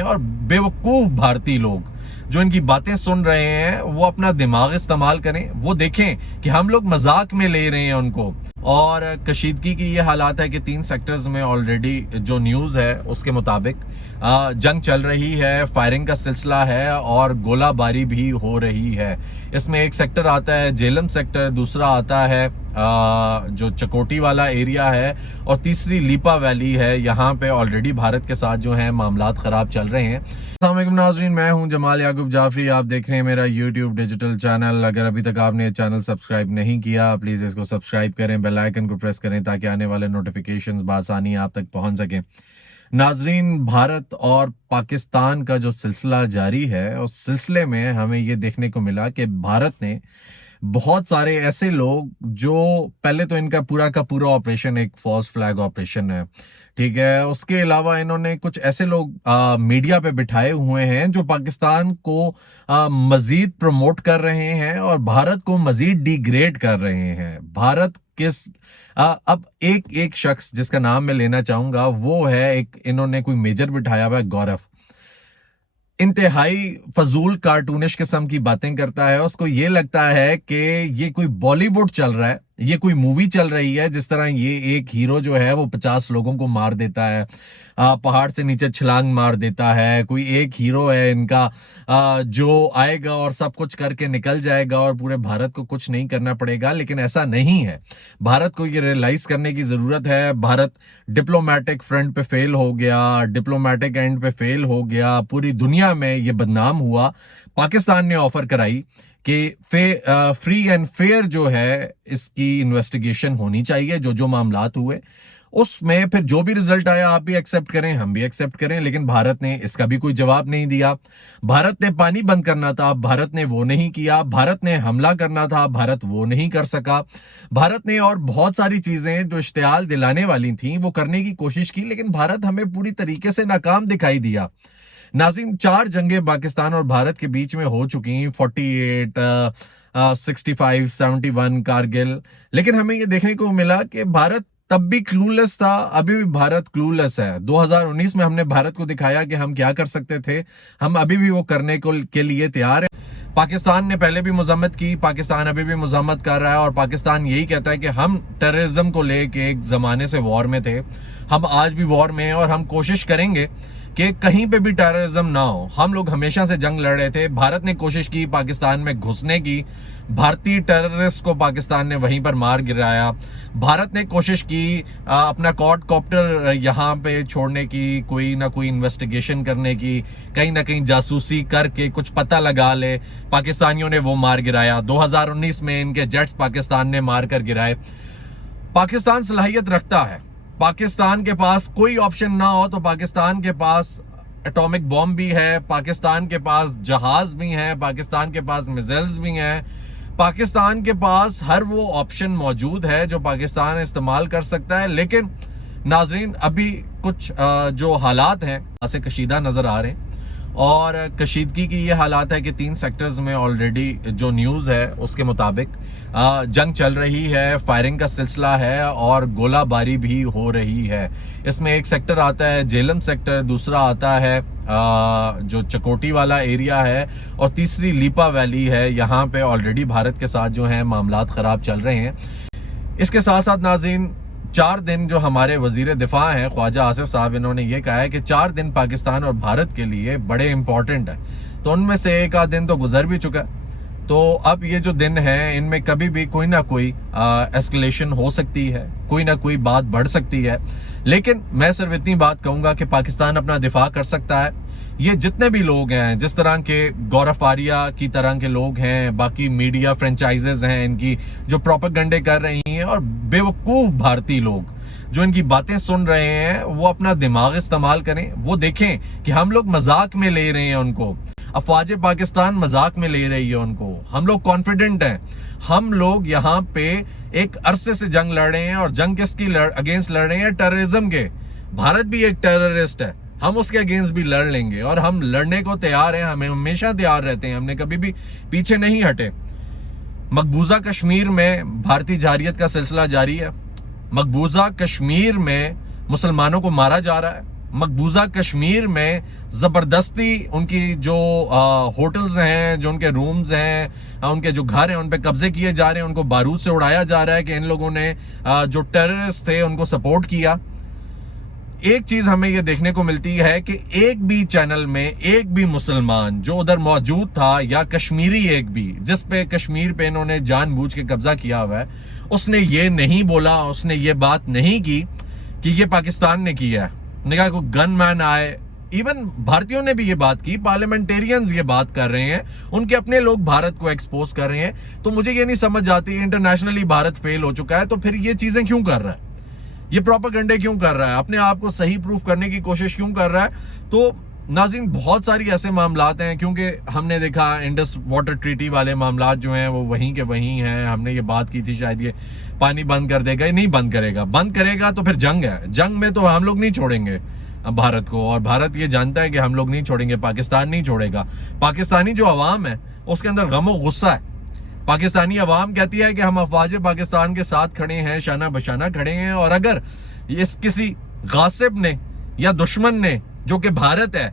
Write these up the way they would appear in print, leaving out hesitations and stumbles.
और बेवकूफ भारतीय लोग जो इनकी बातें सुन रहे हैं वो अपना दिमाग इस्तेमाल करें, वो देखें कि हम लोग मजाक में ले रहे हैं उनको। और कशीदगी की ये हालात है कि 3 सेक्टर्स में ऑलरेडी जो न्यूज़ है उसके मुताबिक जंग चल रही है, फायरिंग का सिलसिला है और गोलाबारी भी हो रही है। इसमें एक सेक्टर आता है जेलम सेक्टर, दूसरा आता है जो चकोटी वाला एरिया है, और तीसरी लीपा वैली है। यहाँ पे ऑलरेडी भारत के साथ जो है मामलात ख़राब चल रहे हैं। अस्सलाम वालेकुम नाज़रीन, मैं हूँ जमाल याकूब जाफरी, आप देख रहे हैं मेरा यूट्यूब डिजिटल चैनल। अगर अभी तक आपने ये चैनल सब्सक्राइब नहीं किया, प्लीज़ इसको सब्सक्राइब करें, बेल आइकन को प्रेस करें ताकि आने वाले नोटिफिकेशंस बआसानी आप तक पहुँच सकें। नाजरीन, भारत और पाकिस्तान का जो सिलसिला जारी है, उस सिलसिले में हमें ये देखने को मिला कि भारत ने बहुत सारे ऐसे लोग जो पहले तो इनका पूरा का पूरा ऑपरेशन एक फॉल्स फ्लैग ऑपरेशन है, ठीक है। उसके अलावा इन्होंने कुछ ऐसे लोग मीडिया पे बिठाए हुए हैं जो पाकिस्तान को मजीद प्रमोट कर रहे हैं और भारत को मजीद डिग्रेड कर रहे हैं। भारत किस अब एक एक शख्स जिसका नाम मैं लेना चाहूंगा वो है, एक इन्होंने कोई मेजर बिठाया हुआ है, गौरव। इंतहाई फजूल कार्टूनिश किस्म की बातें करता है। उसको ये लगता है कि ये कोई बॉलीवुड चल रहा है, ये कोई मूवी चल रही है। जिस तरह ये एक हीरो जो है वो 50 लोगों को मार देता है, पहाड़ से नीचे छलांग मार देता है। कोई एक हीरो है इनका जो आएगा और सब कुछ करके निकल जाएगा और पूरे भारत को कुछ नहीं करना पड़ेगा, लेकिन ऐसा नहीं है। भारत को ये रियलाइज करने की जरूरत है। भारत डिप्लोमेटिक फ्रंट पे फेल हो गया, डिप्लोमेटिक एंड पे फेल हो गया, पूरी दुनिया में ये बदनाम हुआ। पाकिस्तान ने ऑफर कराई कि फ्री एंड फेयर जो है इसकी इन्वेस्टिगेशन होनी चाहिए, जो जो मामलात हुए उसमें फिर जो भी रिजल्ट आया आप भी एक्सेप्ट करें, हम भी एक्सेप्ट करें। लेकिन भारत ने इसका भी कोई जवाब नहीं दिया। भारत ने पानी बंद करना था, भारत ने वो नहीं किया। भारत ने हमला करना था, भारत वो नहीं कर सका। भारत ने और बहुत सारी चीजें जो इश्तियाल दिलाने वाली थी वो करने की कोशिश की, लेकिन भारत हमें पूरी तरीके से नाकाम दिखाई दिया। नाज़रीन, 4 जंगें पाकिस्तान और भारत के बीच में हो चुकी, 48, 65, 71 कारगिल। लेकिन हमें ये देखने को मिला कि भारत तब भी क्लूलेस था, अभी भी भारत क्लूलेस है। 2019 में हमने भारत को दिखाया कि हम क्या कर सकते थे, हम अभी भी वो करने को के लिए तैयार हैं। पाकिस्तान ने पहले भी मजम्मत की, पाकिस्तान अभी भी मजम्मत कर रहा है और पाकिस्तान यही कहता है कि हम टेररिज्म को लेके एक जमाने से वॉर में थे, हम आज भी वॉर में हैं और हम कोशिश करेंगे कि कहीं पे भी टेररिज्म ना हो। हम लोग हमेशा से जंग लड़ रहे थे। भारत ने कोशिश की पाकिस्तान में घुसने की, भारतीय टेररिस्ट को पाकिस्तान ने वहीं पर मार गिराया। भारत ने कोशिश की अपना क्वाड कॉप्टर यहाँ पे छोड़ने की, कोई ना कोई इन्वेस्टिगेशन करने की, कहीं ना कहीं जासूसी करके कुछ पता लगा ले। पाकिस्तानियों ने वो मार गिराया। 2019 में इनके जेट्स पाकिस्तान ने मार कर गिराए। पाकिस्तान सलाहियत रखता है, पाकिस्तान के पास कोई ऑप्शन ना हो तो पाकिस्तान के पास एटॉमिक बॉम्ब भी है, पाकिस्तान के पास जहाज भी हैं, पाकिस्तान के पास मिसाइल्स भी हैं, पाकिस्तान के पास हर वो ऑप्शन मौजूद है जो पाकिस्तान इस्तेमाल कर सकता है। लेकिन नाजरीन, अभी कुछ जो हालात हैं ऐसे कशीदा नजर आ रहे हैं और कशीदगी की ये हालात है कि 3 सेक्टर्स में ऑलरेडी जो न्यूज़ है उसके मुताबिक जंग चल रही है, फायरिंग का सिलसिला है और गोलाबारी भी हो रही है। इसमें एक सेक्टर आता है जेलम सेक्टर, दूसरा आता है जो चकोटी वाला एरिया है, और तीसरी लीपा वैली है। यहाँ पे ऑलरेडी भारत के साथ जो है मामलात ख़राब चल रहे हैं। इसके साथ साथ नाज़रीन, 4 दिन जो हमारे वजीर दिफा हैं ख्वाजा आसिफ साहब, इन्होंने ये कहा है कि 4 दिन पाकिस्तान और भारत के लिए बड़े इंपॉर्टेंट है। तो उनमें से एक आध दिन तो गुजर भी चुका है। तो अब ये जो दिन है इनमें कभी भी कोई ना कोई एस्केलेशन हो सकती है, कोई ना कोई बात बढ़ सकती है। लेकिन मैं सिर्फ इतनी बात कहूँगा कि पाकिस्तान अपना दिफा कर सकता है। ये जितने भी लोग हैं, जिस तरह के गौरव आर्या की तरह के लोग हैं, बाकी मीडिया फ्रेंचाइजेज हैं इनकी जो प्रोपेगेंडे कर रही हैं, और बेवकूफ भारतीय लोग जो इनकी बातें सुन रहे हैं वो अपना दिमाग इस्तेमाल करें, वो देखें कि हम लोग मजाक में ले रहे हैं उनको। अफवाज पाकिस्तान मजाक में ले रही है उनको। हम लोग कॉन्फिडेंट हैं, हम लोग यहाँ पे एक अरसे से जंग लड़ रहे हैं और जंग किसकी अगेंस्ट लड़ रहे हैं? टेररिज्म के। भारत भी एक टेररिस्ट है, हम उसके अगेंस्ट भी लड़ लेंगे और हम लड़ने को तैयार हैं, हमें हमेशा तैयार रहते हैं, हमने कभी भी पीछे नहीं हटे। मकबूजा कश्मीर में भारतीय जारियत का सिलसिला जारी है। मकबूजा कश्मीर में मुसलमानों को मारा जा रहा है, मकबूजा कश्मीर में ज़बरदस्ती उनकी जो होटल्स हैं, जो उनके रूम्स हैं, उनके जो घर हैं, उन पे कब्जे किए जा रहे हैं, उनको बारूद से उड़ाया जा रहा है कि इन लोगों ने जो टेररिस्ट थे उनको सपोर्ट किया। एक चीज हमें ये देखने को मिलती है कि एक भी चैनल में एक भी मुसलमान जो उधर मौजूद था, या कश्मीरी एक भी जिस पे कश्मीर पे इन्होंने जानबूझ के कब्जा किया हुआ है, उसने ये नहीं बोला, उसने ये बात नहीं की कि ये पाकिस्तान ने किया है। उन्होंने कहा कोई गन मैन आए, इवन भारतीयों ने भी ये बात की, पार्लियामेंटेरियंस ये बात कर रहे हैं, उनके अपने लोग भारत को एक्सपोज कर रहे हैं। तो मुझे ये नहीं समझ आती, इंटरनेशनली भारत फेल हो चुका है तो फिर ये चीजें क्यों कर रहा है, ये प्रोपेगेंडे क्यों कर रहा है, अपने आप को सही प्रूफ करने की कोशिश क्यों कर रहा है। तो नाज़रीन, बहुत सारी ऐसे मामलात हैं, क्योंकि हमने देखा इंडस वाटर ट्रीटी वाले मामलात जो हैं वो वहीं के वहीं हैं। हमने ये बात की थी शायद ये पानी बंद कर देगा, नहीं बंद करेगा, बंद करेगा तो फिर जंग है, जंग में तो हम लोग नहीं छोड़ेंगे भारत को, और भारत ये जानता है कि हम लोग नहीं छोड़ेंगे, पाकिस्तान नहीं छोड़ेगा। पाकिस्तानी जो अवाम है उसके अंदर गम और गुस्सा है। पाकिस्तानी अवाम कहती है कि हम अफवाज पाकिस्तान के साथ खड़े हैं, शाना बशाना खड़े हैं, और अगर इस किसी गासिब ने या दुश्मन ने जो कि भारत है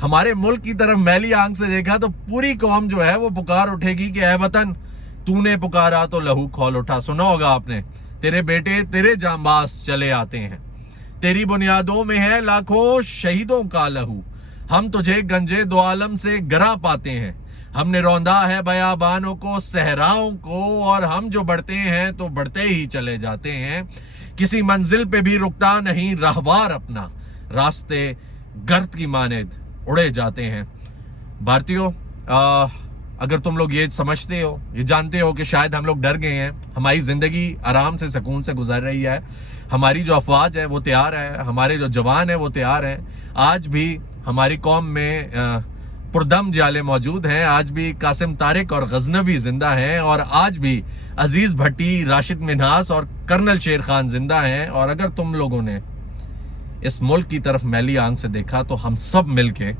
हमारे मुल्क की तरफ मैली आंख से देखा तो पूरी कौम जो है वो पुकार उठेगी कि ऐ वतन तूने पुकारा तो लहू खोल उठा। सुना होगा आपने, तेरे बेटे तेरे जांबाज चले आते हैं, तेरी बुनियादों में है लाखों शहीदों का लहू, हम तुझे गंजे दो आलम से गिरा पाते हैं, हमने रौंदा है बयाबानों को सहराओं को, और हम जो बढ़ते हैं तो बढ़ते ही चले जाते हैं, किसी मंजिल पे भी रुकता नहीं राहवार अपना, रास्ते गर्द की मानद उड़े जाते हैं। भारतीयों, अगर तुम लोग ये समझते हो, ये जानते हो कि शायद हम लोग डर गए हैं, हमारी जिंदगी आराम से सुकून से गुजर रही है, हमारी जो अफवाज है वो तैयार है, हमारे जो जवान है वो तैयार हैं, आज भी हमारी कौम में पुरदम जाले मौजूद हैं, आज भी कासिम तारिक और गजनवी जिंदा हैं, और आज भी अजीज भट्टी, राशिद मिन्हास और कर्नल शेर खान जिंदा हैं। और अगर तुम लोगों ने इस मुल्क की तरफ मैली आंख से देखा तो हम सब मिलके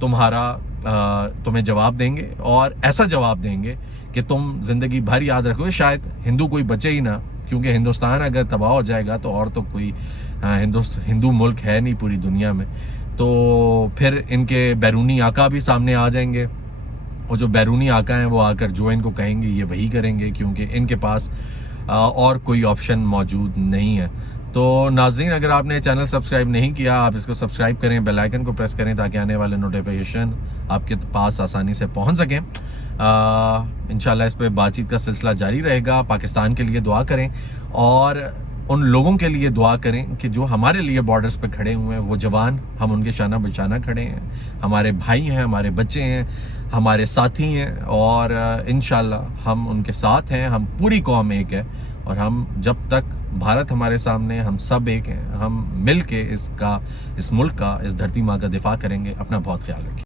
तुम्हें जवाब देंगे, और ऐसा जवाब देंगे कि तुम जिंदगी भर याद रखोगे। शायद हिंदू कोई बचे ही ना, क्योंकि हिंदुस्तान अगर तबाह हो जाएगा तो और तो कोई हिंदू मुल्क है नहीं पूरी दुनिया में। तो फिर इनके बैरूनी आका भी सामने आ जाएंगे, और जो बैरूनी आका हैं वो आकर जो इनको कहेंगे ये वही करेंगे, क्योंकि इनके पास और कोई ऑप्शन मौजूद नहीं है। तो नाज़रीन, अगर आपने चैनल सब्सक्राइब नहीं किया, आप इसको सब्सक्राइब करें, बेल आइकन को प्रेस करें ताकि आने वाले नोटिफिकेशन आपके पास आसानी से पहुंच सकें। इंशाल्लाह इस पे बातचीत का सिलसिला जारी रहेगा। पाकिस्तान के लिए दुआ करें, और उन लोगों के लिए दुआ करें कि जो हमारे लिए बॉर्डर्स पे खड़े हुए हैं, वो जवान, हम उनके शाना बशाना खड़े हैं, हमारे भाई हैं, हमारे बच्चे हैं, हमारे साथी हैं, और इंशाल्लाह हम उनके साथ हैं। हम पूरी कौम एक है, और हम जब तक भारत हमारे सामने, हम सब एक हैं, हम मिल के इस मुल्क का, इस धरती माँ का दिफा करेंगे। अपना बहुत ख्याल रखें।